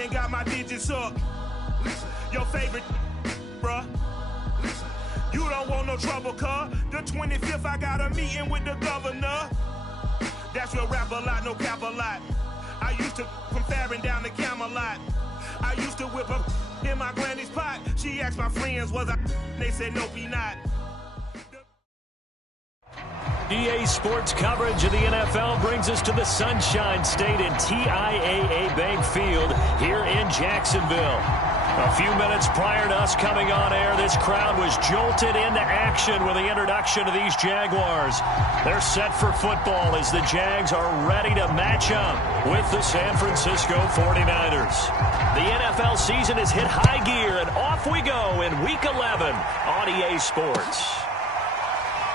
and got my digits up. Your favorite, bruh. You don't want no trouble, cuz. The 25th, I got a meeting with the governor. That's real rap a lot, no cap a lot. I used to from Farron down to Camelot. I used to whip up in my granny's pot. She asked my friends, was I? They said, nope, he not. EA Sports coverage of the NFL brings us to the Sunshine State and TIAA Bank Field here in Jacksonville. A few minutes prior to us coming on air, this crowd was jolted into action with the introduction of these Jaguars. They're set for football as the Jags are ready to match up with the San Francisco 49ers. The NFL season has hit high gear, and off we go in Week 11 on EA Sports.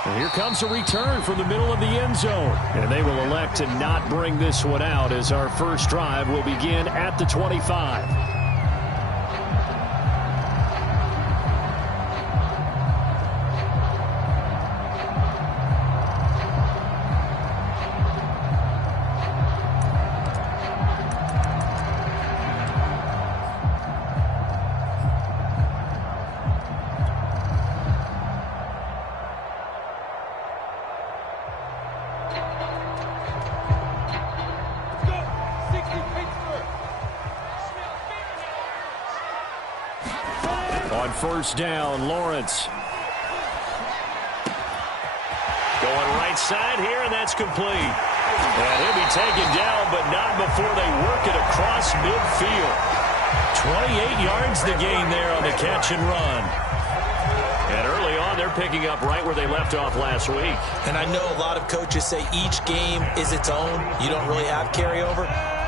And here comes a return from the middle of the end zone. And they will elect to not bring this one out as our first drive will begin at the 25. First down, Lawrence. Going right side here, and that's complete. And he'll be taken down, but not before they work it across midfield. 28 yards the gain there on the catch and run. And early on, they're picking up right where they left off last week. And I know a lot of coaches say each game is its own. You don't really have carryover.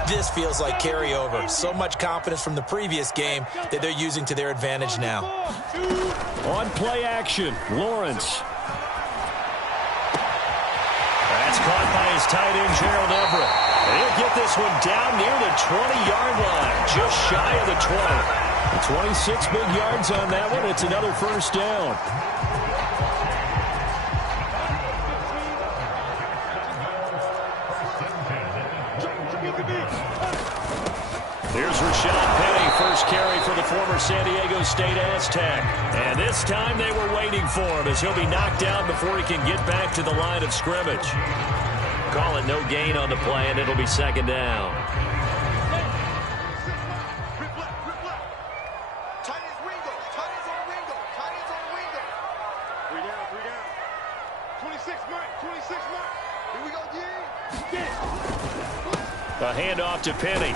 This feels like carryover. So much confidence from the previous game that they're using to their advantage now. On play action, Lawrence. That's caught by his tight end, Gerald Everett. And he'll get this one down near the 20-yard line, just shy of the 20. 26 big yards on that one. It's another first down. Here's Rashad Penny, first carry for the former San Diego State Aztec. And this time they were waiting for him as he'll be knocked down before he can get back to the line of scrimmage. Call it no gain on the play, and it'll be second down. A handoff to Penny.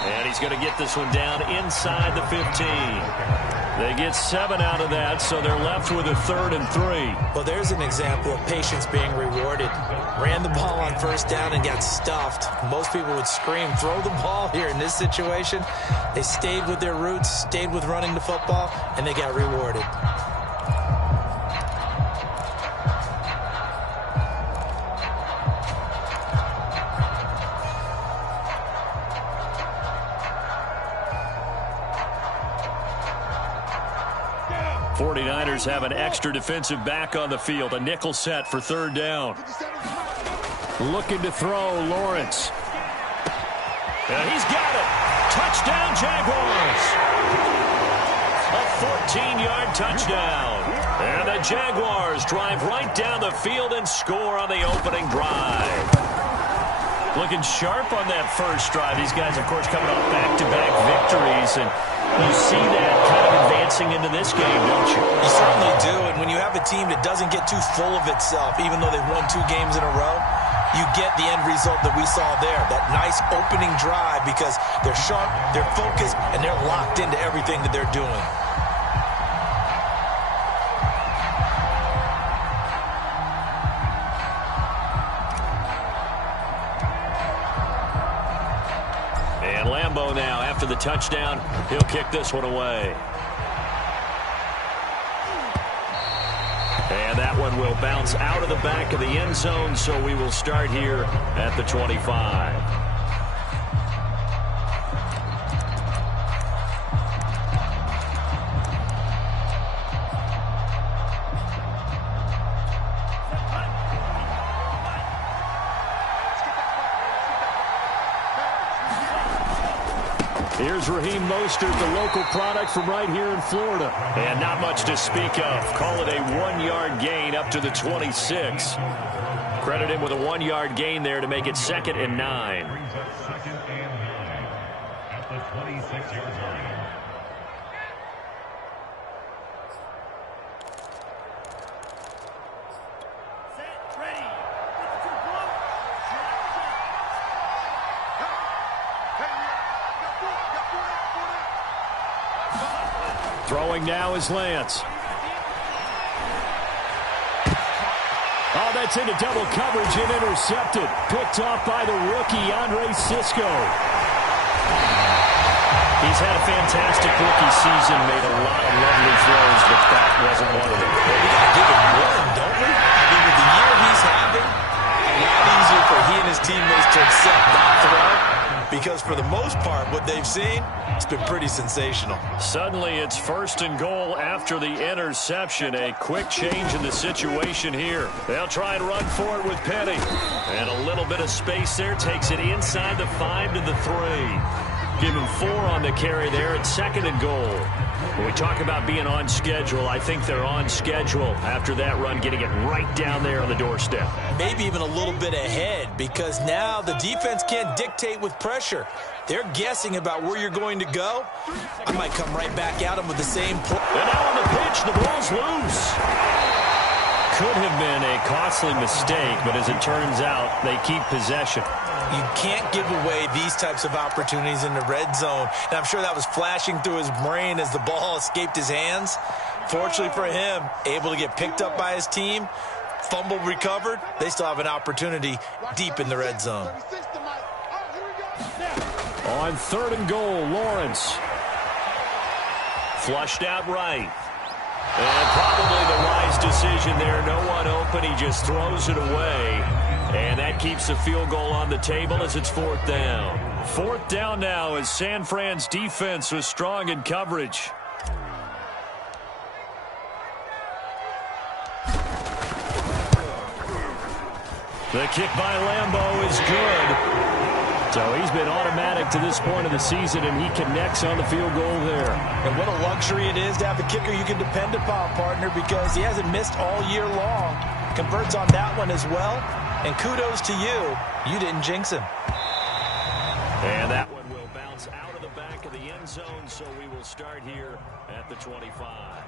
And he's going to get this one down inside the 15. They get 7 out of that, so they're left with a 3rd and 3. Well, there's an example of patience being rewarded. Ran the ball on first down and got stuffed. Most people would scream, throw the ball here in this situation. They stayed with their roots, stayed with running the football, and they got rewarded. Have an extra defensive back on the field. A nickel set for 3rd down. Looking to throw, Lawrence. And he's got it. Touchdown, Jaguars. A 14-yard touchdown. And the Jaguars drive right down the field and score on the opening drive. Looking sharp on that first drive. These guys, of course, coming off back-to-back victories, and you see that kind of advancing into this game, don't you? You certainly do, and when you have a team that doesn't get too full of itself, even though they've won 2 games in a row, you get the end result that we saw there, that nice opening drive, because they're sharp, they're focused, and they're locked into everything that they're doing. Now, after the touchdown, he'll kick this one away. And that one will bounce out of the back of the end zone, so we will start here at the 25. Here's Raheem Mostert, the local product from right here in Florida. And not much to speak of. Call it a 1-yard gain up to the 26. Credit him with a 1-yard gain there to make it 2nd and 9. Second and 9 at the 26-yard line. Throwing now is Lance. Oh, that's into double coverage and intercepted. Picked off by the rookie, Andre Cisco. He's had a fantastic rookie season, made a lot of lovely throws, but that wasn't one of them. We got to give him one, don't we? I mean, with the year he's having, a lot easier for he and his teammates to accept that throw, because for the most part, what they've seen, it's been pretty sensational. Suddenly, it's 1st and goal after the interception. A quick change in the situation here. They'll try and run for it with Penny. And a little bit of space there. Takes it inside the 5 to the 3. Give him 4 on the carry there at 2nd and goal. When we talk about being on schedule, I think they're on schedule after that run, getting it right down there on the doorstep. Maybe even a little bit ahead, because now the defense can't dictate with pressure. They're guessing about where you're going to go. I might come right back at them with the same play. And now on the pitch, the ball's loose. Could have been a costly mistake, but as it turns out, they keep possession. You can't give away these types of opportunities in the red zone. And I'm sure that was flashing through his brain as the ball escaped his hands. Fortunately for him, able to get picked up by his team, fumble recovered. They still have an opportunity deep in the red zone. On 3rd and goal, Lawrence. Flushed out right. And probably the wise decision there. No one open. He just throws it away. And that keeps the field goal on the table as it's 4th down. 4th down now as San Fran's defense was strong in coverage. The kick by Lambeau is good. So he's been automatic to this point of the season, and he connects on the field goal there. And what a luxury it is to have a kicker you can depend upon, partner, because he hasn't missed all year long. Converts on that one as well. And kudos to you. You didn't jinx him. And that one will bounce out of the back of the end zone, so we will start here at the 25.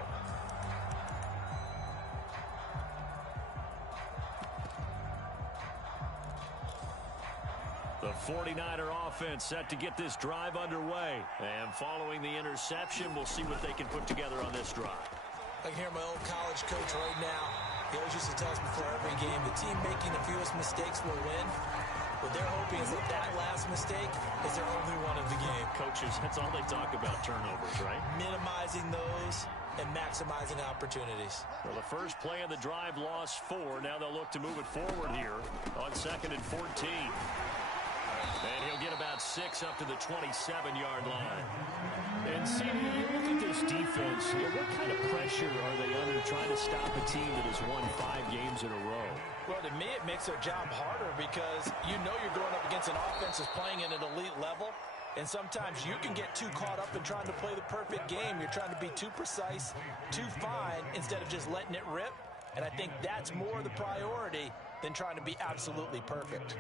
The 49er offense set to get this drive underway. And following the interception, we'll see what they can put together on this drive. I can hear my old college coach right now. He always used to tell us before every game, the team making the fewest mistakes will win. What they're hoping is that last mistake is their only one of the game. Coaches, that's all they talk about, turnovers, right? Minimizing those and maximizing opportunities. Well, the first play of the drive lost 4. Now they'll look to move it forward here on 2nd and 14. And he'll get about 6 up to the 27-yard line. And see, you look at this defense, what kind of pressure are they under trying to stop a team that has won 5 games in a row? Well, to me, it makes their job harder because you know you're going up against an offense that's playing at an elite level. And sometimes you can get too caught up in trying to play the perfect game. You're trying to be too precise, too fine, instead of just letting it rip. And I think that's more the priority than trying to be absolutely perfect.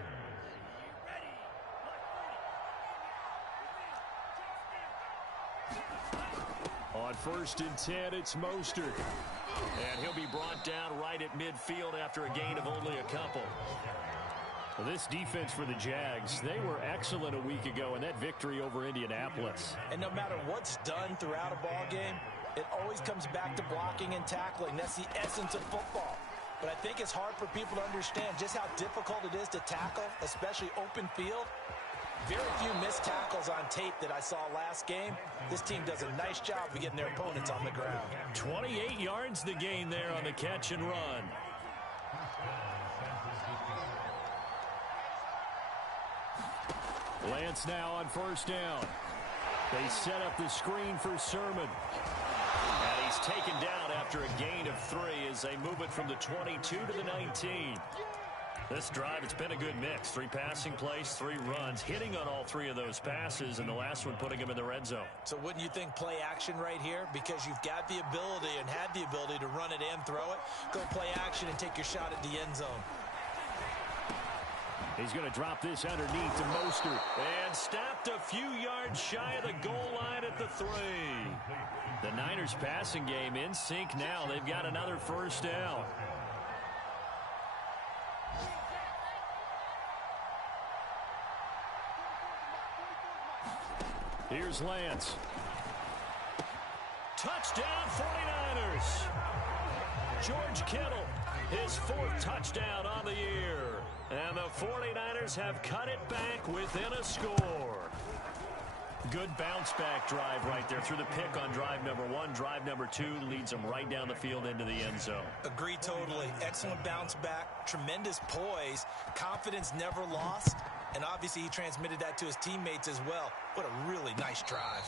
On 1st and 10, it's Mostert. And he'll be brought down right at midfield after a gain of only a couple. Well, this defense for the Jags, they were excellent a week ago in that victory over Indianapolis. And no matter what's done throughout a ball game, it always comes back to blocking and tackling. That's the essence of football. But I think it's hard for people to understand just how difficult it is to tackle, especially open field. Very few missed tackles on tape that I saw last game. This team does a nice job of getting their opponents on the ground. 28 yards the gain there on the catch and run. Lance now on 1st down. They set up the screen for Sermon. And he's taken down after a gain of 3 as they move it from the 22 to the 19. This drive, it's been a good mix. 3 passing plays, 3 runs, hitting on all 3 of those passes, and the last one putting him in the red zone. So wouldn't you think play action right here? Because you've got the ability and had the ability to run it and throw it. Go play action and take your shot at the end zone. He's going to drop this underneath to Mostert. And stopped a few yards shy of the goal line at the 3. The Niners passing game in sync now. They've got another first down. Here's Lance. Touchdown 49ers. George Kittle, his 4th touchdown on the year. And the 49ers have cut it back within a score. Good bounce-back drive right there through the pick on drive number 1. Drive number 2 leads them right down the field into the end zone. Agree totally. Excellent bounce back, tremendous poise, confidence never lost, and obviously he transmitted that to his teammates as well. What a really nice drive.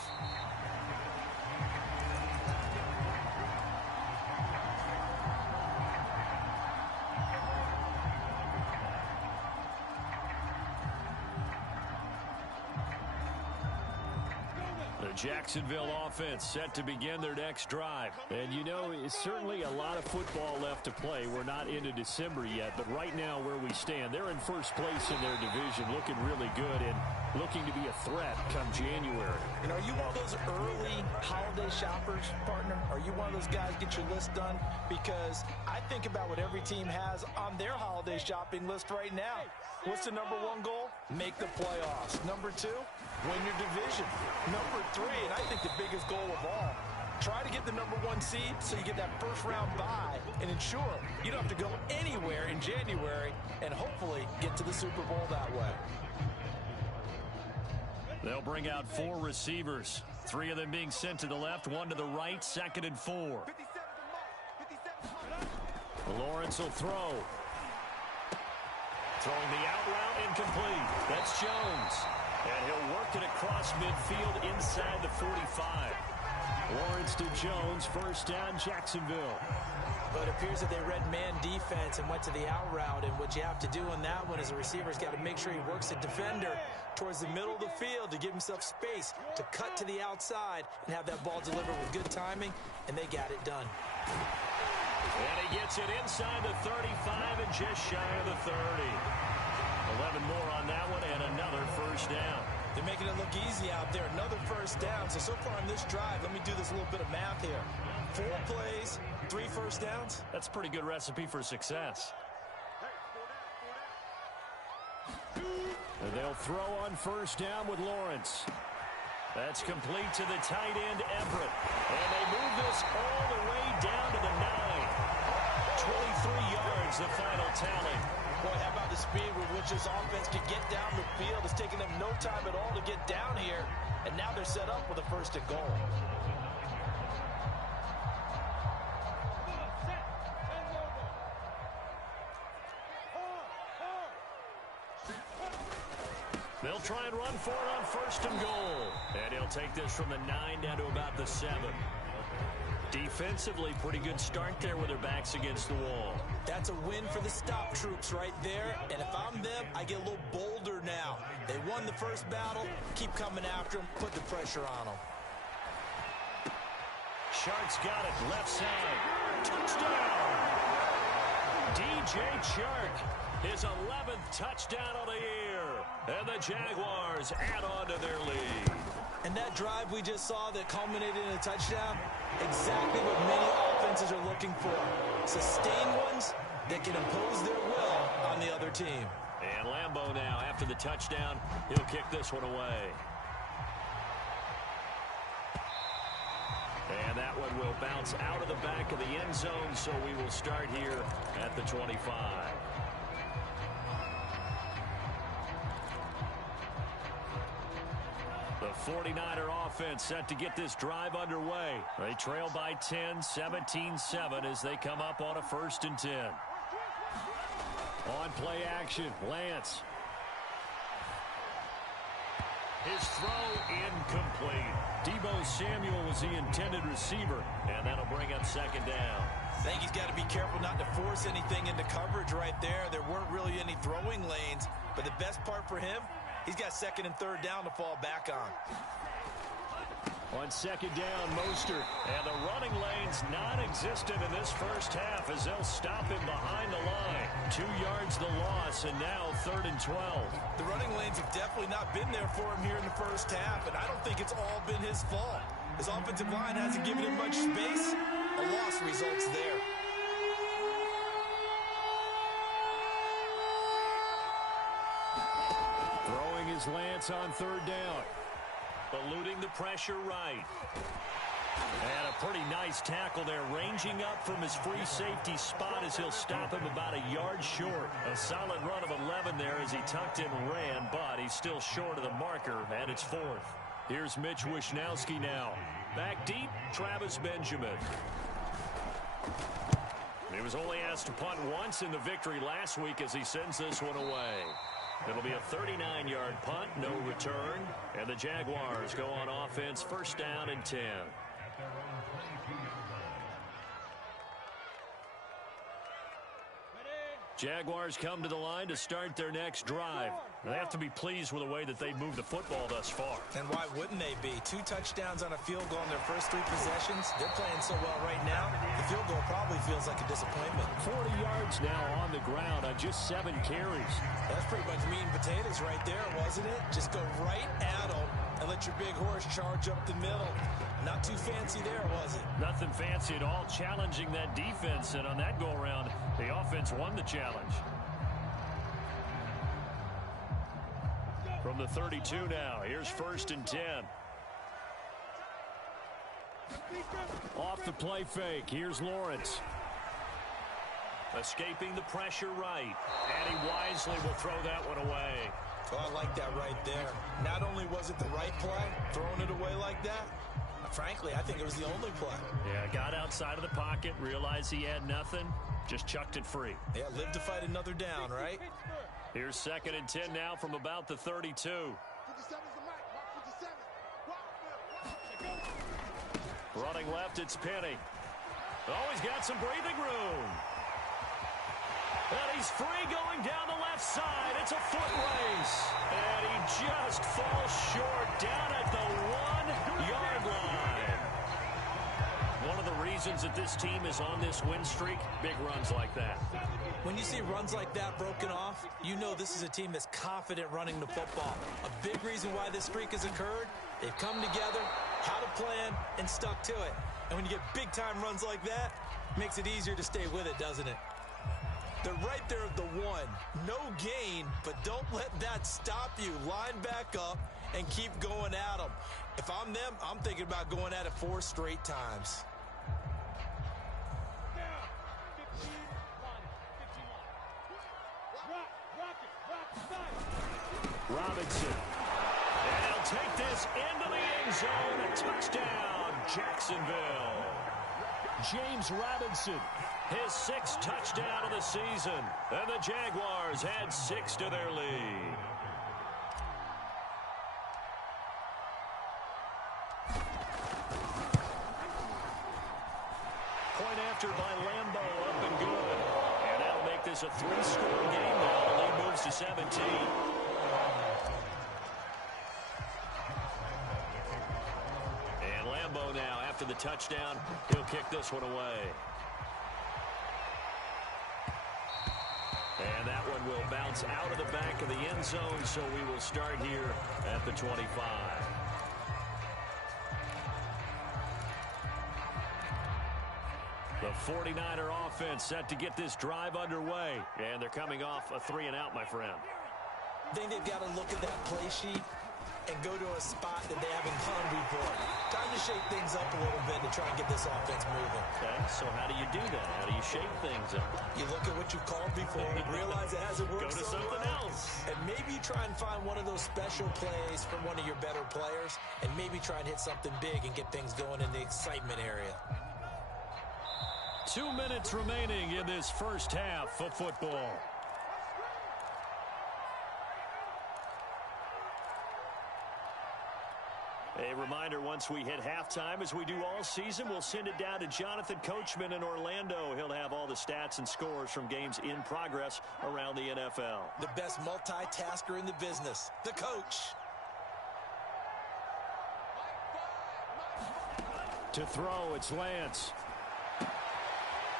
The Jacksonville offense set to begin their next drive. And you know, it's certainly a lot of football left to play. We're not into December yet, but right now where we stand, they're in first place in their division, looking really good and looking to be a threat come January. And are you one of those early holiday shoppers, partner? Are you one of those guys get your list done? Because I think about what every team has on their holiday shopping list right now. What's the number 1 goal? Make the playoffs. Number 2, win your division. Number 3, and I think the biggest goal of all, try to get the number 1 seed so you get that first round bye and ensure you don't have to go anywhere in January and hopefully get to the Super Bowl that way. They'll bring out 4 receivers, 3 of them being sent to the left, 1 to the right, 2nd and 4. Lawrence will throw. Throwing the out route incomplete. That's Jones. And he'll work it across midfield inside the 45. Lawrence to Jones, first down, Jacksonville. But it appears that they read man defense and went to the out route. And what you have to do on that one is the receiver's got to make sure he works the defender towards the middle of the field to give himself space to cut to the outside and have that ball delivered with good timing. And they got it done. And he gets it inside the 35 and just shy of the 30. 11 more on that one and another first down. They're making it look easy out there. Another first down. So far on this drive, let me do this little bit of math here. 4 plays, 3 first downs. That's a pretty good recipe for success. And they'll throw on first down with Lawrence. That's complete to the tight end, Everett. And they move this all the way down to the 9. 23 yards, the final tally. Boy, how about the speed with which this offense can get down the field? It's taking them no time at all to get down here. And now they're set up with a 1st and goal. They'll try and run for it on 1st and goal. And he'll take this from the 9 down to about the 7. Defensively, pretty good start there with their backs against the wall. That's a win for the stop troops right there. And if I'm them, I get a little bolder now. They won the first battle. Keep coming after them. Put the pressure on them. Chark's got it. Left side. Touchdown! DJ Chark, his 11th touchdown of the year. And the Jaguars add on to their lead. And that drive we just saw that culminated in a touchdown, exactly what many offenses are looking for. Sustained ones that can impose their will on the other team. And Lambeau now, after the touchdown, he'll kick this one away. And that one will bounce out of the back of the end zone, so we will start here at the 25. The 49er offense set to get this drive underway. They trail by 10, 17-7 as they come up on a 1st and 10. On play action, Lance. His throw incomplete. Deep Deebo Samuel was the intended receiver, and that'll bring up second down. I think he's got to be careful not to force anything into coverage right there. There weren't really any throwing lanes, but the best part for him, he's got second and third down to fall back on. On second down, Mostert. And the running lane's non-existent in this first half as they'll stop him behind the line. 2 yards the loss, and now 3rd and 12. The running lanes have definitely not been there for him here in the first half, and I don't think it's all been his fault. His offensive line hasn't given him much space. A loss results there. Throwing his Lance on 3rd down. Eluding the pressure right. And a pretty nice tackle there, ranging up from his free safety spot as he'll stop him about a yard short. A solid run of 11 there as he tucked in and ran, but he's still short of the marker, and it's 4th. Here's Mitch Wishnowsky now. Back deep, Travis Benjamin. He was only asked to punt once in the victory last week as he sends this one away. It'll be a 39-yard punt, no return, and the Jaguars go on offense, 1st down and 10. Jaguars come to the line to start their next drive. They have to be pleased with the way that they've moved the football thus far. And why wouldn't they be? 2 touchdowns on a field goal in their first 3 possessions. They're playing so well right now, the field goal probably feels like a disappointment. 40 yards now on the ground on just 7 carries. That's pretty much meat and potatoes right there, wasn't it? Just go right at them and let your big horse charge up the middle. Not too fancy there, was it? Nothing fancy at all, challenging that defense, and on that go-around, the offense won the challenge. From the 32 now, here's 1st and 10. Off the play fake, here's Lawrence. Escaping the pressure right, and he wisely will throw that one away. Oh, I like that right there. Not only was it the right play, throwing it away like that, frankly, I think it was the only play. Yeah, got outside of the pocket, realized he had nothing, just chucked it free. Yeah, live to fight another down, right? Here's 2nd and 10 now from about the 32. Running left, it's Penny. Oh, he's got some breathing room. And he's free going down the left side. It's a foot race. And he just falls short down at the 1-yard line. One of the reasons that this team is on this win streak, big runs like that. When you see runs like that broken off, you know this is a team that's confident running the football. A big reason why this streak has occurred, they've come together, had a plan, and stuck to it. And when you get big-time runs like that, it makes it easier to stay with it, doesn't it? They're right there at the 1. No gain, but don't let that stop you. Line back up and keep going at them. If I'm them, I'm thinking about going at it 4 straight times. Robinson. And he'll take this into the end zone. Touchdown, Jacksonville. James Robinson, his 6th touchdown of the season. And the Jaguars add 6 to their lead. Point after by Lambo, up and good. And that'll make this a 3-score game now. The lead moves to 17. Now, after the touchdown, he'll kick this one away. And that one will bounce out of the back of the end zone, so we will start here at the 25. The 49er offense set to get this drive underway. And they're coming off a 3-and-out, my friend. I think they've got to look at that play sheet and go to a spot that they haven't gone before. Time to shake things up a little bit to try and get this offense moving. Okay, so how do you do that? How do you shake things up? You look at what you've called before, realize it hasn't worked. Go to something else. And maybe try and find one of those special plays from one of your better players, and maybe try and hit something big and get things going in the excitement area. 2 minutes remaining in this first half of football. A reminder, once we hit halftime, as we do all season, we'll send it down to Jonathan Coachman in Orlando. He'll have all the stats and scores from games in progress around the NFL. The best multitasker in the business, the coach. To throw, it's Lance.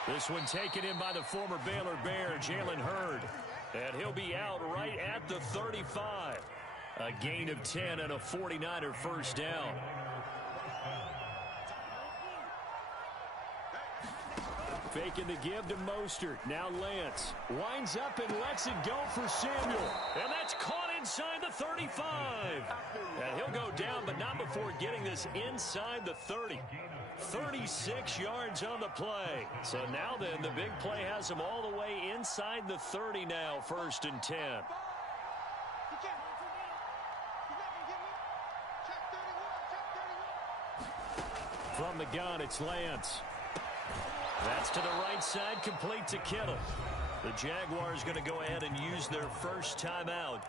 This one taken in by the former Baylor Bear, Jalen Hurd. And he'll be out right at the 35. A gain of 10 and a 49er first down. Faking the give to Mostert. Now Lance winds up and lets it go for Samuel. And that's caught inside the 35. And he'll go down, but not before getting this inside the 30. 36 yards on the play. So now then, the big play has him all the way inside the 30 now, 1st and 10. From the gun, it's Lance. That's to the right side, complete to Kittle. The Jaguars going to go ahead and use their first timeout.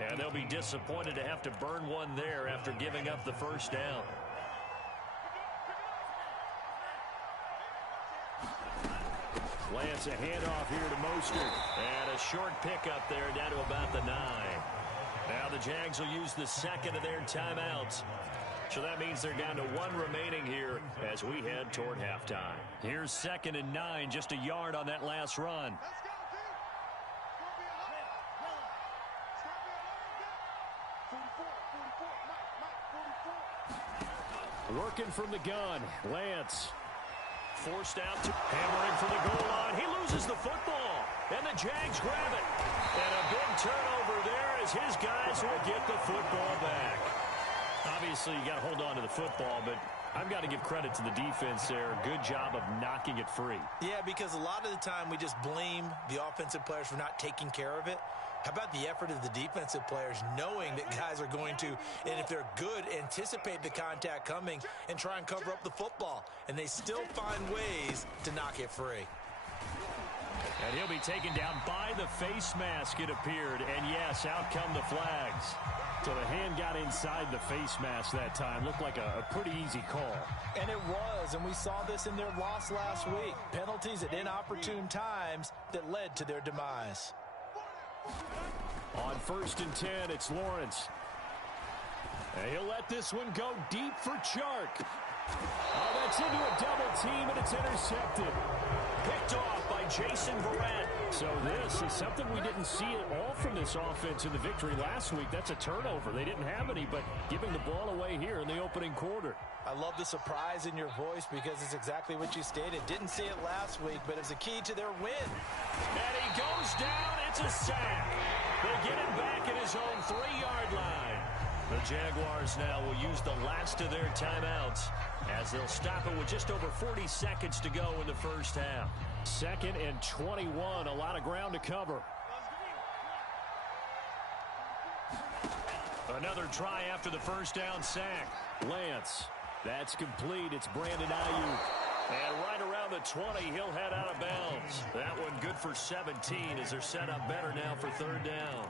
And they'll be disappointed to have to burn one there after giving up the first down. Lance, a handoff here to Mostert. And a short pickup there down to about the 9. Now the Jags will use the second of their timeouts. So that means they're down to 1 remaining here as we head toward halftime. Here's 2nd and 9, just a yard on that last run. Working from the gun, Lance. Forced out to hammering for the goal line. He loses the football, and the Jags grab it. And a big turnover there as his guys will get the football back. Obviously, you got to hold on to the football, but I've got to give credit to the defense there. Good job of knocking it free. Yeah, because a lot of the time we just blame the offensive players for not taking care of it. How about the effort of the defensive players knowing that guys are going to, and if they're good, anticipate the contact coming and try and cover up the football. And they still find ways to knock it free. And he'll be taken down by the face mask, it appeared. And yes, out come the flags. So the hand got inside the face mask that time. Looked like a pretty easy call. And it was, and we saw this in their loss last week. Penalties at inopportune times that led to their demise. On 1st and 10, it's Lawrence. And he'll let this one go deep for Chark. Oh, that's into a double team, and it's intercepted. Picked off by Jason Verrett. So this is something we didn't see at all from this offense in the victory last week. That's a turnover. They didn't have any, but giving the ball away here in the opening quarter. I love the surprise in your voice because it's exactly what you stated. Didn't see it last week, but it's a key to their win. And he goes down. It's a sack. They get him back at his own 3-yard line. The Jaguars now will use the last of their timeouts as they'll stop it with just over 40 seconds to go in the first half. 2nd and 21, a lot of ground to cover. Another try after the first down sack. Lance, that's complete. It's Brandon Ayuk. And right around the 20, he'll head out of bounds. That one good for 17 as they're set up better now for 3rd down.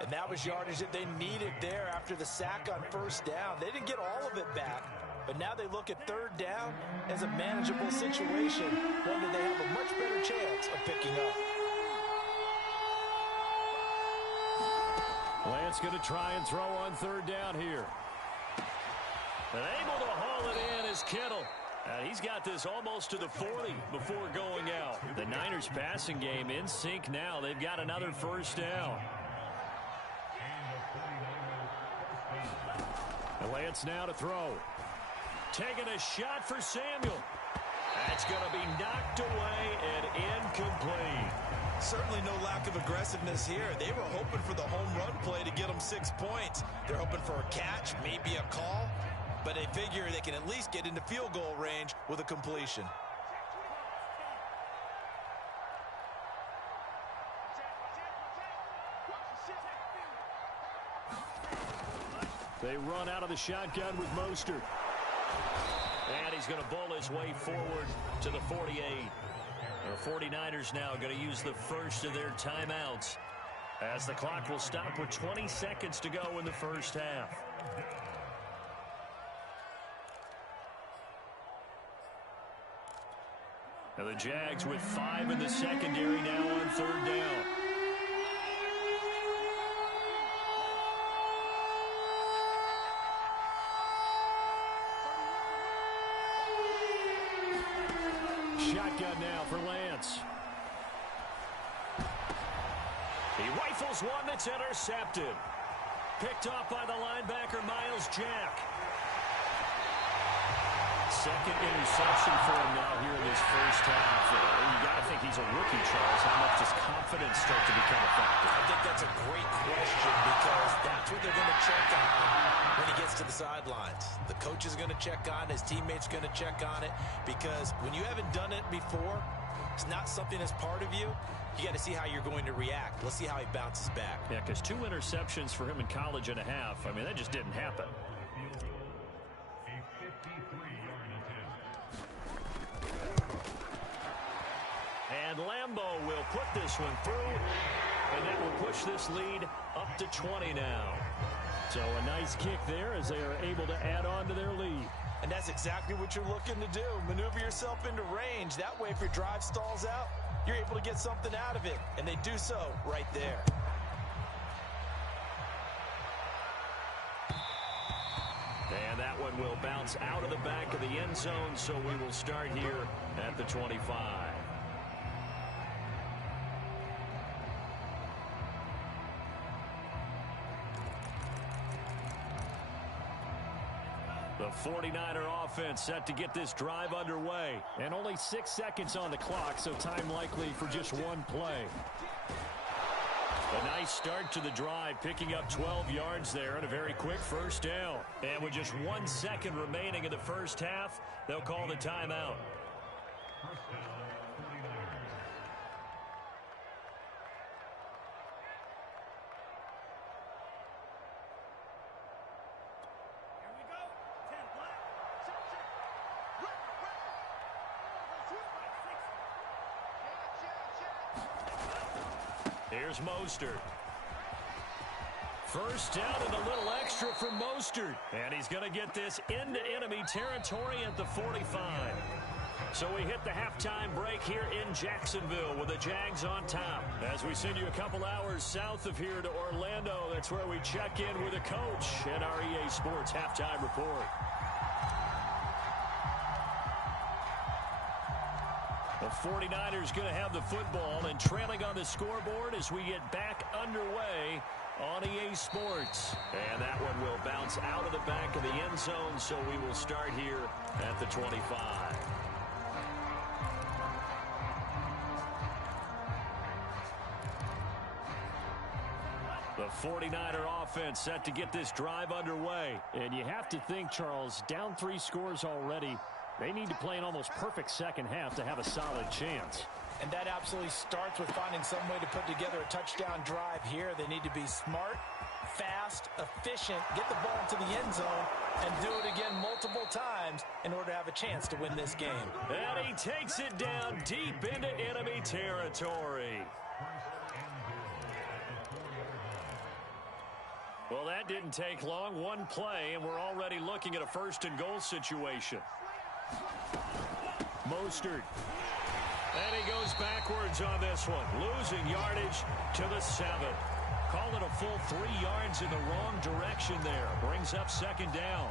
And that was yardage that they needed there after the sack on 1st down. They didn't get all of it back, but now they look at 3rd down as a manageable situation, one that they have a much better chance of picking up. Lance going to try and throw on 3rd down here. And able to haul it in is Kittle. And he's got this almost to the 40 before going out. The Niners passing game in sync now. They've got another 1st down. Lance now to throw. Taking a shot for Samuel. That's going to be knocked away and incomplete. Certainly no lack of aggressiveness here. They were hoping for the home run play to get them 6 points. They're hoping for a catch, maybe a call, but they figure they can at least get into field goal range with a completion. They run out of the shotgun with Mostert. And he's going to bowl his way forward to the 48. The 49ers now going to use the first of their timeouts as the clock will stop with 20 seconds to go in the first half. Now the Jags with 5 in the secondary now on 3rd down. Shotgun now for Lance. He rifles one that's intercepted. Picked off by the linebacker, Myles Jack. Second interception for him now here in this first half. You got to think he's a rookie, Charles. How much does confidence start to become a factor? I think that's a great question because that's what they're going to check on when he gets to the sidelines. The coach is going to check on it. His teammates going to check on it because when you haven't done it before, it's not something that's part of you. You got to see how you're going to react. Let's see how he bounces back. Yeah, because 2 interceptions for him in college and a half. I mean, that just didn't happen. And Lambo will put this one through, and that will push this lead up to 20 now. So a nice kick there as they are able to add on to their lead. And that's exactly what you're looking to do. Maneuver yourself into range. That way, if your drive stalls out, you're able to get something out of it. And they do so right there. And that one will bounce out of the back of the end zone, so we will start here at the 25. The 49er offense set to get this drive underway. And only 6 seconds on the clock, so time likely for just one play. A nice start to the drive, picking up 12 yards there and a very quick first down. And with just 1 second remaining in the first half, they'll call the timeout. First down, 49ers. Here's Mostert. First down and a little extra for Mostert. And he's going to get this into enemy territory at the 45. So we hit the halftime break here in Jacksonville with the Jags on top. As we send you a couple hours south of here to Orlando, that's where we check in with a coach at our EA Sports Halftime Report. The 49ers going to have the football and trailing on the scoreboard as we get back underway on EA Sports. And that one will bounce out of the back of the end zone, so we will start here at the 25. The 49er offense set to get this drive underway. And you have to think, Charles, down 3 scores already. They need to play an almost perfect second half to have a solid chance. And that absolutely starts with finding some way to put together a touchdown drive here. They need to be smart, fast, efficient, get the ball into the end zone, and do it again multiple times in order to have a chance to win this game. And he takes it down deep into enemy territory. Well, that didn't take long. One play, and we're already looking at a 1st and goal situation. Mostert. And he goes backwards on this one. Losing yardage to the 7. Call it a full 3 yards in the wrong direction there. Brings up 2nd down.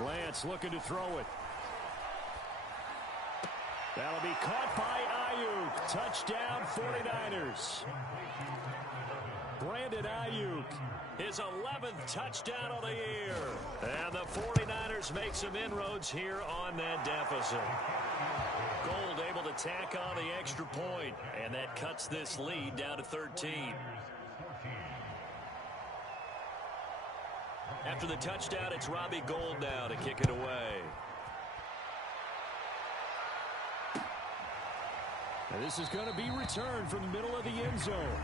Lance looking to throw it. That'll be caught by Ayuk. Touchdown 49ers. Brandon Ayuk, his 11th touchdown of the year. And the 49ers make some inroads here on that deficit. Gold able to tack on the extra point, and that cuts this lead down to 13. After the touchdown, it's Robbie Gould now to kick it away. And this is going to be returned from the middle of the end zone.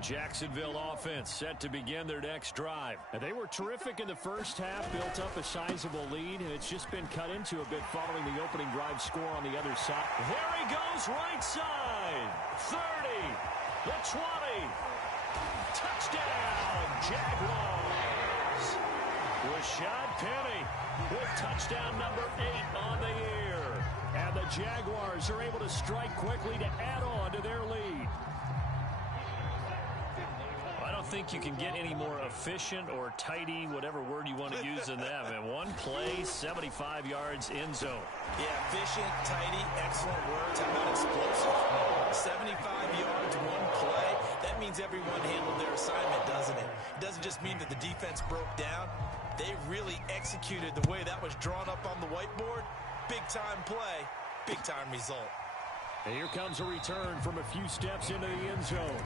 Jacksonville offense set to begin their next drive. And they were terrific in the first half, built up a sizable lead, and it's just been cut into a bit following the opening drive score on the other side. There he goes, right side. 30, the 20. Touchdown, Jaguars. Rashad Penny with touchdown number 8 on the year. And the Jaguars are able to strike quickly to add on to their lead. I don't think you can get any more efficient or tidy, whatever word you want to use in that. And one play, 75 yards in zone. Yeah, efficient, tidy, excellent words. How about explosive? 75 yards, one play. That means everyone handled their assignment, doesn't it? It doesn't just mean that the defense broke down. They really executed the way that was drawn up on the whiteboard. Big-time play, big-time result. And here comes a return from a few steps into the end zone.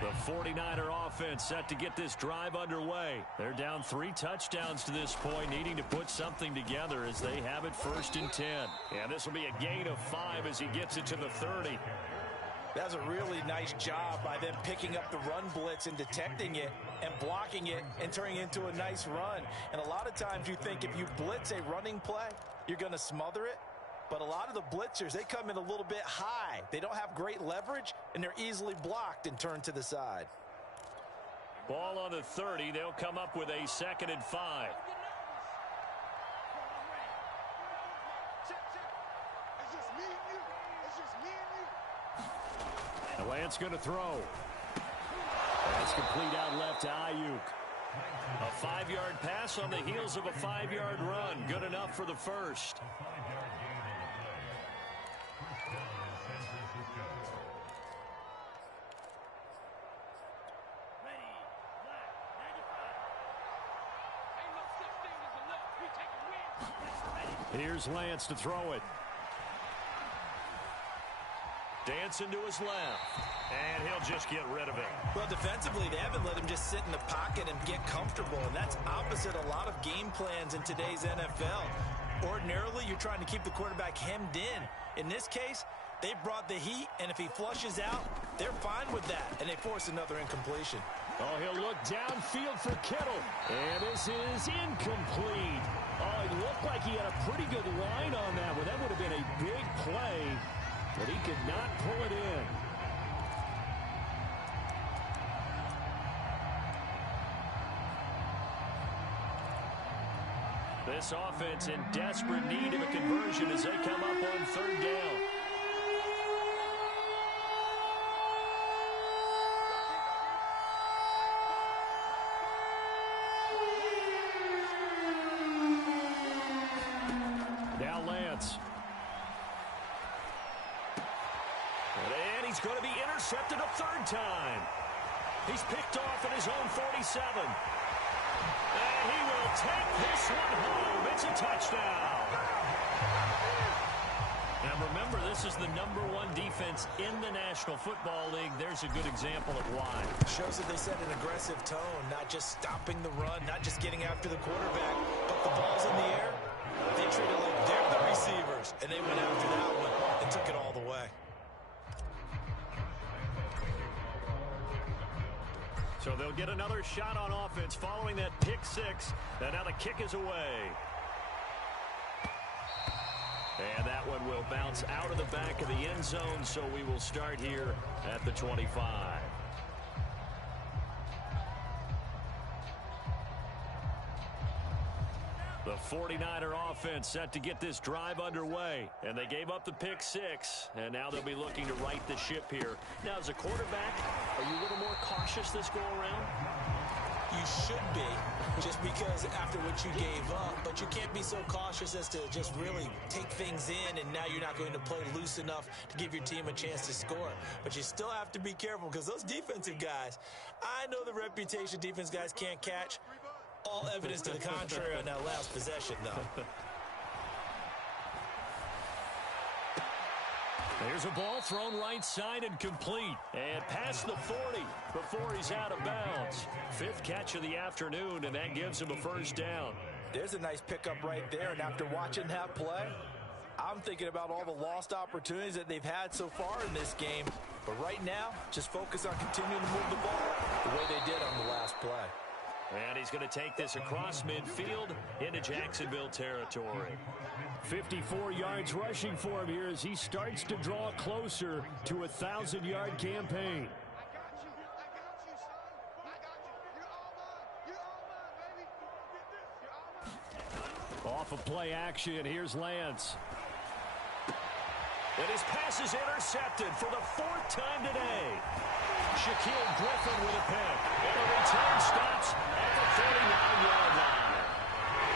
The 49er offense set to get this drive underway. They're down 3 touchdowns to this point, needing to put something together as they have it 1st and 10. And this will be a gain of 5 as he gets it to the 30. That's a really nice job by them picking up the run blitz and detecting it and blocking it and turning it into a nice run. And a lot of times you think if you blitz a running play, you're going to smother it. But a lot of the blitzers, they come in a little bit high. They don't have great leverage, and they're easily blocked and turned to the side. Ball on the 30. They'll come up with a 2nd and 5. And Lance going to throw. That's complete out left to Ayuk. A 5-yard pass on the heels of a 5-yard run. Good enough for the first. Here's Lance to throw it. Dancing to his left. And he'll just get rid of it. Well, defensively, they haven't let him just sit in the pocket and get comfortable. And that's opposite a lot of game plans in today's NFL. Ordinarily, you're trying to keep the quarterback hemmed in. In this case, they brought the heat, and if he flushes out, they're fine with that. And they force another incompletion. Oh, he'll look downfield for Kittle. And this is incomplete. Oh, it looked like he had a pretty good line on that one. That would have been a big play, but he could not pull it in. This offense in desperate need of a conversion as they come up on 3rd down. Now Lance. And he's going to be intercepted a 3rd time. He's picked off at his own 47. And he will take this one home. It's a touchdown. Now remember, this is the #1 defense in the National Football League. There's a good example of why. Shows that they set an aggressive tone, not just stopping the run, not just getting after the quarterback, but the ball's in the air. They treat it like they're the receivers, and they went after that one and took it all the way. So they'll get another shot on offense following that pick 6. And now the kick is away. And that one will bounce out of the back of the end zone, so we will start here at the 25. The 49er offense set to get this drive underway. And they gave up the pick 6, and now they'll be looking to right the ship here. Now, as a quarterback, are you a little more cautious this go-around? You should be, just because after what you gave up. But you can't be so cautious as to just really take things in, and now you're not going to play loose enough to give your team a chance to score. But you still have to be careful, because those defensive guys, I know the reputation defense guys can't catch. All evidence to the contrary on that last possession, though. There's a ball thrown right side and complete. And past the 40 before he's out of bounds. 5th catch of the afternoon, and that gives him a 1st down. There's a nice pickup right there, and after watching that play, I'm thinking about all the lost opportunities that they've had so far in this game. But right now, just focus on continuing to move the ball the way they did on the last play. And he's going to take this across midfield into Jacksonville territory. 54 yards rushing for him here as he starts to draw closer to a 1,000-yard campaign. Off of play action, here's Lance. And his pass is intercepted for the 4th time today. Shaquille Griffin with a pick. And the return stops at the 39-yard line.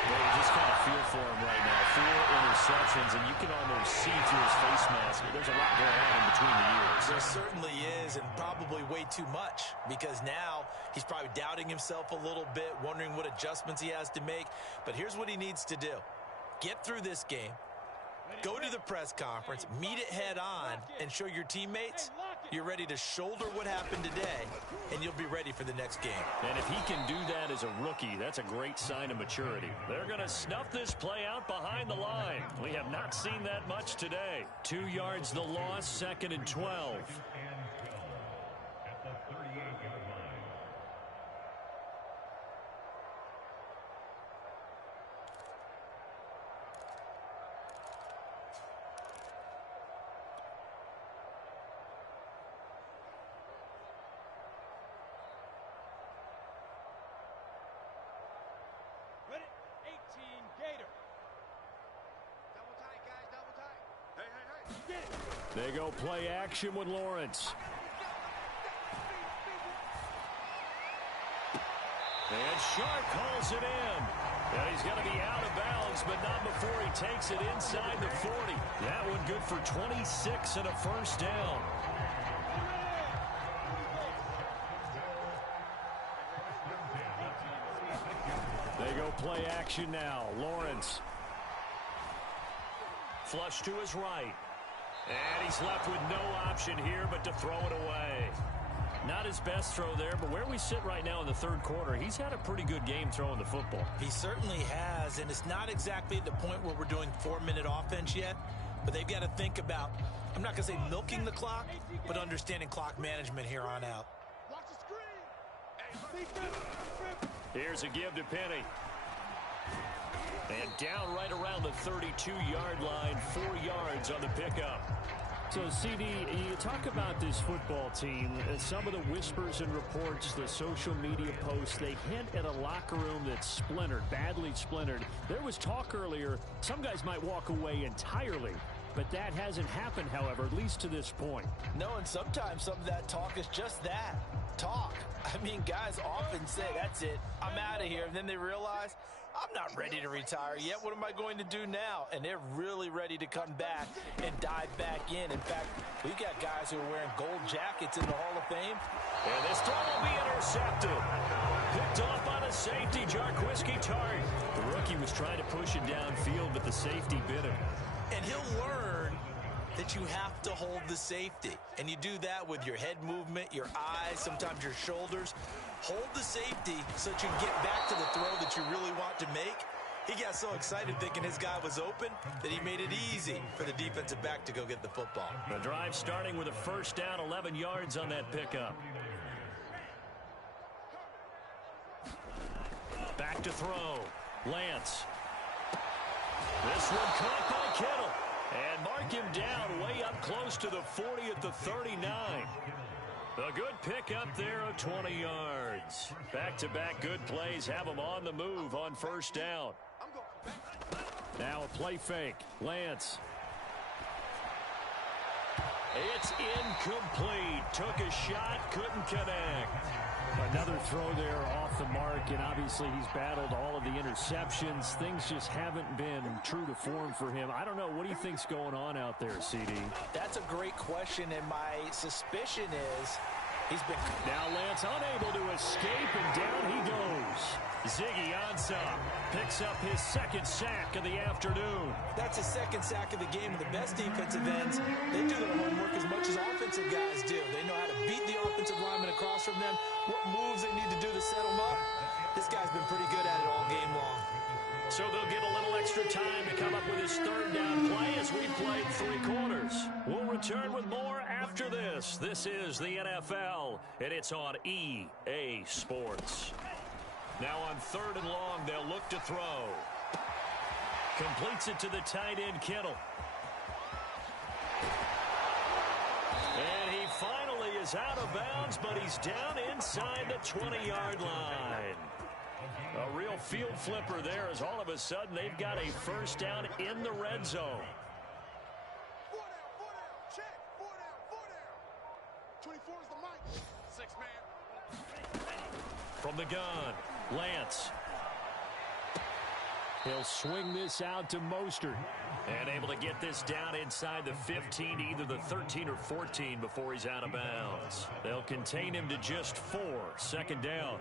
Well, you just kind of feel for him right now. 4 interceptions, and you can almost see through his face mask. There's a lot going on in between the years. There certainly is, and probably way too much, because now he's probably doubting himself a little bit, wondering what adjustments he has to make. But here's what he needs to do. Get through this game. Go to the press conference, meet it head on, and show your teammates you're ready to shoulder what happened today, and you'll be ready for the next game. And if he can do that as a rookie, that's a great sign of maturity. They're going to snuff this play out behind the line. We have not seen that much today. 2 yards the loss, 2nd and 12. At the 38-yard line. Ready? 18, Gator. Double tight, guys, double tight. Hey. Get it. They go play action with Lawrence. And Sharp calls it in. And he's going to be out of bounds, but not before he takes it inside the 40. That one good for 26 and a 1st down. They go play action now. Lawrence. Flush to his right. And he's left with no option here but to throw it away. Not his best throw there, but where we sit right now in the 3rd quarter, he's had a pretty good game throwing the football. He certainly has, and it's not exactly at the point where we're doing 4-minute offense yet, but they've got to think about, I'm not going to say milking the clock, but understanding clock management here on out. Watch the screen. Here's a give to Penny. And down right around the 32-yard line, 4 yards on the pickup. So, CD, you talk about this football team, some of the whispers and reports, the social media posts, they hint at a locker room that's splintered, badly splintered. There was talk earlier, some guys might walk away entirely, but that hasn't happened, however, at least to this point. No, and sometimes some of that talk is just that, talk. I mean, guys often say, that's it, I'm out of here, and then they realize, I'm not ready to retire yet. What am I going to do now? And they're really ready to come back and dive back in. In fact, we've got guys who are wearing gold jackets in the Hall of Fame. And this throw will be intercepted. Picked off by the safety, Jarquiski Tartt. The rookie was trying to push it downfield, but the safety bit him. And he'll learn that you have to hold the safety. And you do that with your head movement, your eyes, sometimes your shoulders. Hold the safety so that you can get back to the throw that you really want to make. He got so excited thinking his guy was open that he made it easy for the defensive back to go get the football. The drive starting with a 1st down, 11 yards on that pickup. Back to throw. Lance. This one caught by Kittle. And mark him down way up close to the 40 at the 39. A good pickup there of 20 yards. Back-to-back good plays have them on the move on 1st down. Now a play fake. Lance. It's incomplete. Took a shot, couldn't connect. Another throw there off the mark, and obviously he's battled all of the interceptions. Things just haven't been true to form for him. I don't know. What do you think's going on out there, CD? That's a great question, and my suspicion is he's been... Now Lance unable to escape, and down he goes. Ziggy Ansah picks up his 2nd sack of the afternoon. That's his 2nd sack of the game, and the best defensive ends, they do their homework as much as offensive guys do. They know how to beat the offensive lineman across from them, what moves they need to do to set them up. This guy's been pretty good at it all game long. So they'll get a little extra time to come up with his third down play as we played 3 quarters. We'll return with more after this. This is the NFL, and it's on EA Sports. Now on 3rd and long, they'll look to throw. Completes it to the tight end, Kittle. And he finally is out of bounds, but he's down inside the 20-yard line. A real field flipper there as all of a sudden they've got a first down in the red zone. 4 down, check, 4 down. 24 is the mic. 6 man. From the gun, Lance. He'll swing this out to Mostert. And able to get this down inside the 15, either the 13 or 14 before he's out of bounds. They'll contain him to just 4. 2nd down.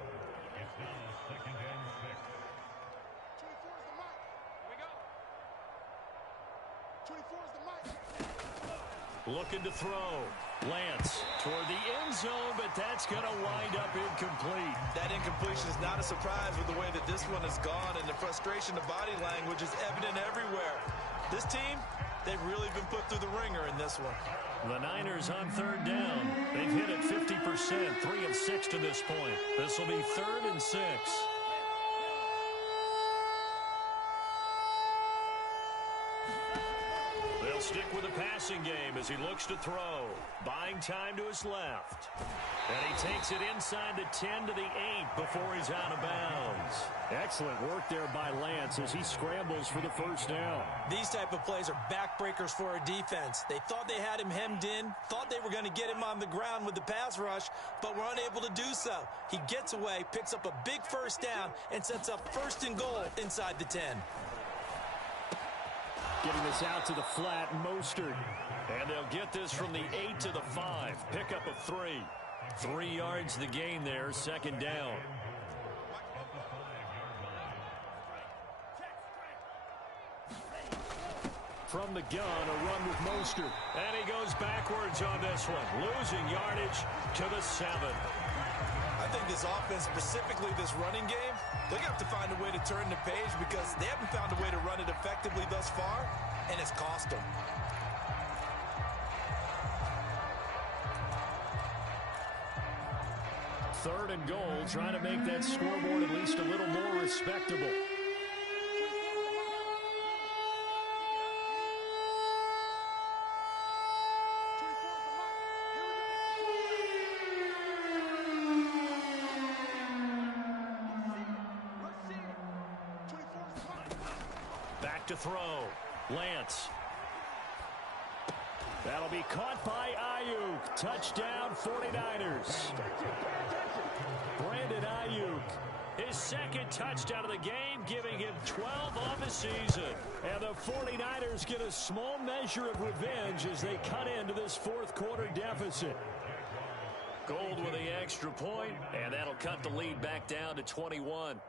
Looking to throw. Lance toward the end zone, but that's going to wind up incomplete. That incompletion is not a surprise with the way that this one has gone, and the frustration, the body language is evident everywhere. This team, they've really been put through the ringer in this one. The Niners on 3rd down. They've hit it 50%, 3 of 6 to this point. This will be 3rd and 6. They'll stick with the passing game as he looks to throw. Buying time to his left. And he takes it inside the 10 to the 8 before he's out of bounds. Excellent work there by Lance as he scrambles for the first down. These type of plays are backbreakers for a defense. They thought they had him hemmed in, thought they were going to get him on the ground with the pass rush, but were unable to do so. He gets away, picks up a big first down, and sets up 1st and goal inside the 10. Getting this out to the flat, Mostert. And they'll get this from the 8 to the 5. Pickup of 3. 3 yards the gain there, 2nd down. From the gun, a run with Mostert. And he goes backwards on this one, losing yardage to the 7. I think this offense, specifically this running game, they're going to have to find a way to turn the page because they haven't found a way to run it effectively thus far, and it's cost them. Third and goal, trying to make that scoreboard at least a little more respectable. Back to throw. Lance. That'll be caught by Ayuk. Touchdown, 49ers. Brandon Ayuk, his 2nd touchdown of the game, giving him 12 on the season. And the 49ers get a small measure of revenge as they cut into this 4th quarter deficit. Gold with the extra point, and that'll cut the lead back down to 21.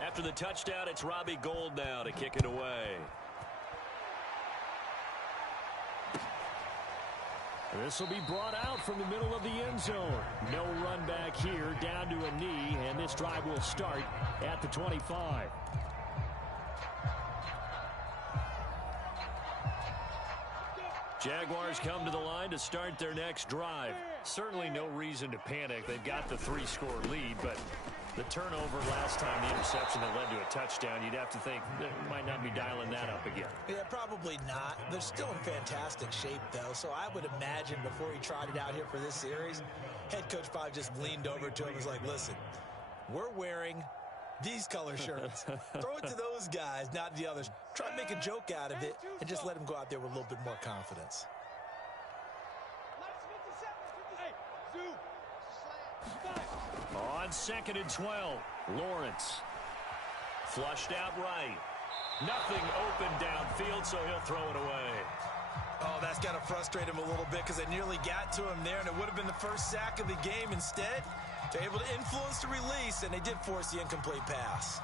After the touchdown, it's Robbie Gould now to kick it away. This will be brought out from the middle of the end zone. No run back here, down to a knee, and this drive will start at the 25. Jaguars come to the line to start their next drive. Certainly no reason to panic. They've got the 3-score lead, but the turnover last time, the interception that led to a touchdown, you'd have to think they might not be dialing that up again. Yeah, probably not. They're still in fantastic shape, though, so I would imagine before he tried it out here for this series, head coach probably just leaned over to him and was like, listen, we're wearing these color shirts. Throw it to those guys, not the others. Try to make a joke out of it and just let him go out there with a little bit more confidence. On 2nd and 12, Lawrence. Flushed out right. Nothing open downfield, so he'll throw it away. Oh, that's got to frustrate him a little bit because they nearly got to him there, and it would have been the first sack of the game. Instead, they're able to influence the release, and they did force the incomplete pass.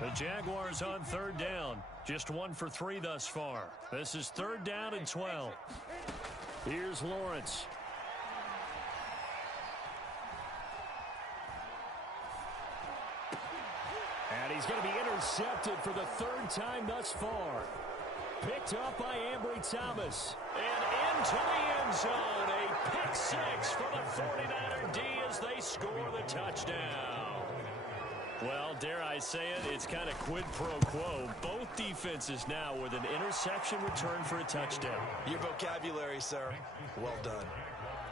The Jaguars on 3rd down. Just 1 for 3 thus far. This is 3rd down and 12. Here's Lawrence. And he's going to be intercepted for the third time thus far. Picked up by Ambry Thomas. And into the end zone. A pick six for the 49er D as they score the touchdown. Well, dare I say it, it's kind of quid pro quo. Both defenses now with an interception return for a touchdown. Your vocabulary, sir. Well done.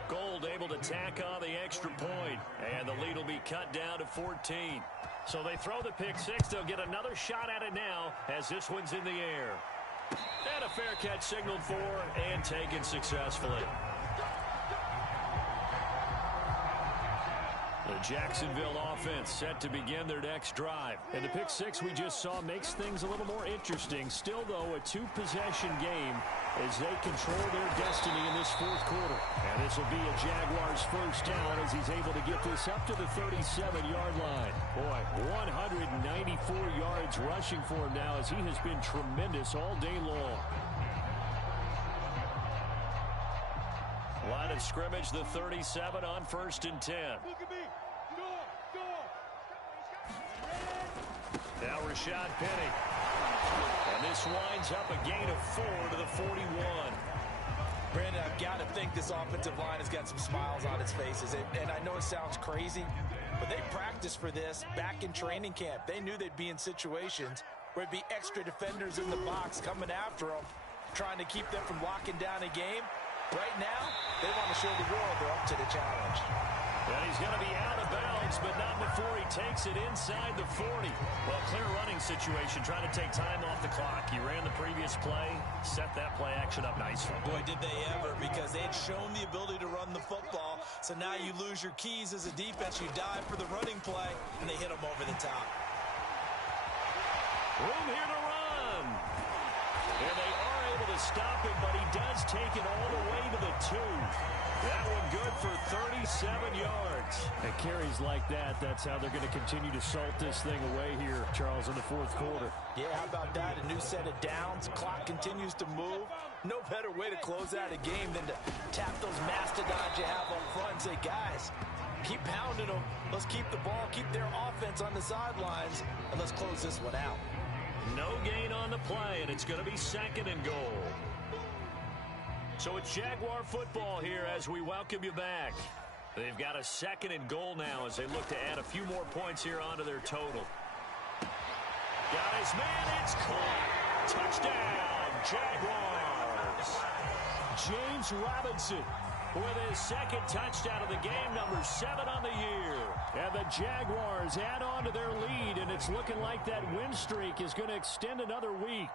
Gold able to tack on the extra point. And the lead will be cut down to 14. So they throw the pick six. They'll get another shot at it now as this one's in the air. And a fair catch signaled for and taken successfully. The Jacksonville offense set to begin their next drive. And the pick six we just saw makes things a little more interesting. Still, though, a two-possession game as they control their destiny in this fourth quarter. And this will be a Jaguars first down as he's able to get this up to the 37-yard line. Boy, 194 yards rushing for him now as he has been tremendous all day long. Line of scrimmage, the 37 on 1st and 10. Now Rashad Penny. And this winds up a gain of 4 to the 41. Brandon, I've got to think this offensive line has got some smiles on its faces. And I know it sounds crazy, but they practiced for this back in training camp. They knew they'd be in situations where there'd be extra defenders in the box coming after them, trying to keep them from locking down a game. Right now, they want to show the world they're up to the challenge. And he's going to be out of bounds, but not before he takes it inside the 40. Well, clear running situation, trying to take time off the clock. He ran the previous play, set that play action up nicely. Boy, did they ever, because they had shown the ability to run the football. So now you lose your keys as a defense. You dive for the running play, and they hit them over the top. Room here to run. And they are able to stop him, but he does take it all the way to the 2. That one good for 37 yards. And carries like that, that's how they're going to continue to salt this thing away here, Charles, in the fourth quarter. Yeah, how about that? A new set of downs. Clock continues to move. No better way to close out a game than to tap those mastodons you have up front and say, guys, keep pounding them. Let's keep the ball, keep their offense on the sidelines, and let's close this one out. No gain on the play, and it's going to be 2nd and goal. So it's Jaguar football here as we welcome you back. They've got a 2nd and goal now as they look to add a few more points here onto their total. Got his man, it's caught. Touchdown, Jaguars. James Robinson with his 2nd touchdown of the game, number 7 on the year. And the Jaguars add on to their lead, and it's looking like that win streak is going to extend another week.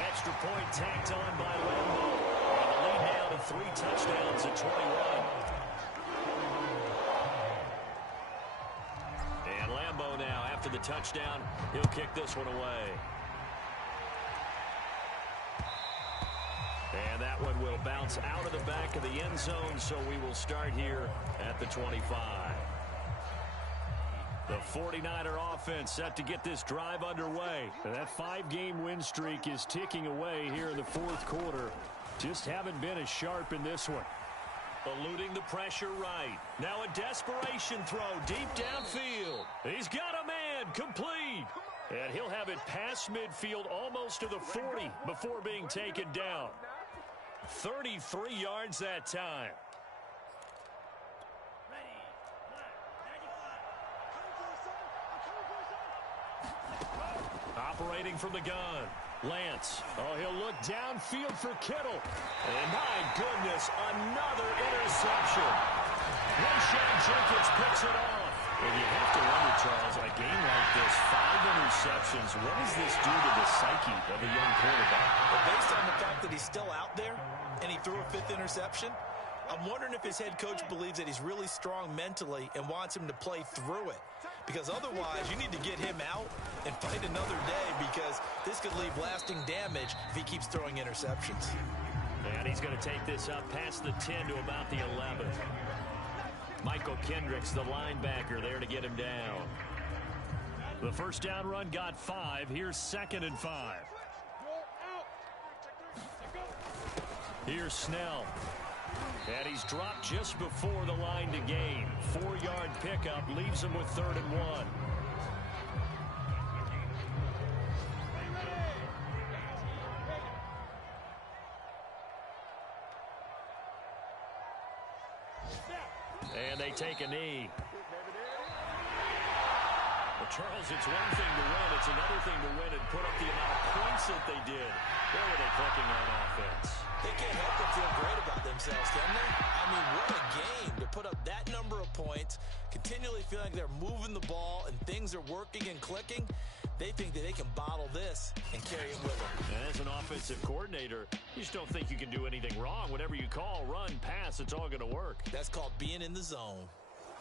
Extra point tacked on by Lambeau. And the lead now to 3 touchdowns at 21. And Lambeau now, after the touchdown, he'll kick this one away. And that one will bounce out of the back of the end zone, so we will start here at the 25. The 49er offense set to get this drive underway. And that 5-game win streak is ticking away here in the fourth quarter. Just haven't been as sharp in this one. Eluding the pressure right. Now a desperation throw deep downfield. He's got a man, complete. And he'll have it past midfield almost to the 40 before being taken down. 33 yards that time. Operating from the gun. Lance. Oh, he'll look downfield for Kittle. And my goodness, another interception. Rashawn Jenkins picks it off. And you have to wonder, Charles, a game like this, 5 interceptions, what does this do to the psyche of a young quarterback? But based on the fact that he's still out there and he threw a 5th interception, I'm wondering if his head coach believes that he's really strong mentally and wants him to play through it. Because otherwise, you need to get him out and fight another day, because this could leave lasting damage if he keeps throwing interceptions. And he's going to take this up past the 10 to about the 11. Michael Kendricks, the linebacker, there to get him down. The first down run got 5. Here's 2nd and 5. Here's Snell. And he's dropped just before the line to gain. 4-yard pickup leaves him with 3rd and 1. And they take a knee. Well, Charles, it's one thing to win. It's another thing to win and put up the amount of points that they did. Where were they clicking on offense? They can't help but feel great about themselves, can they? I mean, what a game to put up that number of points, continually feeling like they're moving the ball and things are working and clicking. They think that they can bottle this and carry it with them. And as an offensive coordinator, you just don't think you can do anything wrong. Whatever you call, run, pass, it's all going to work. That's called being in the zone.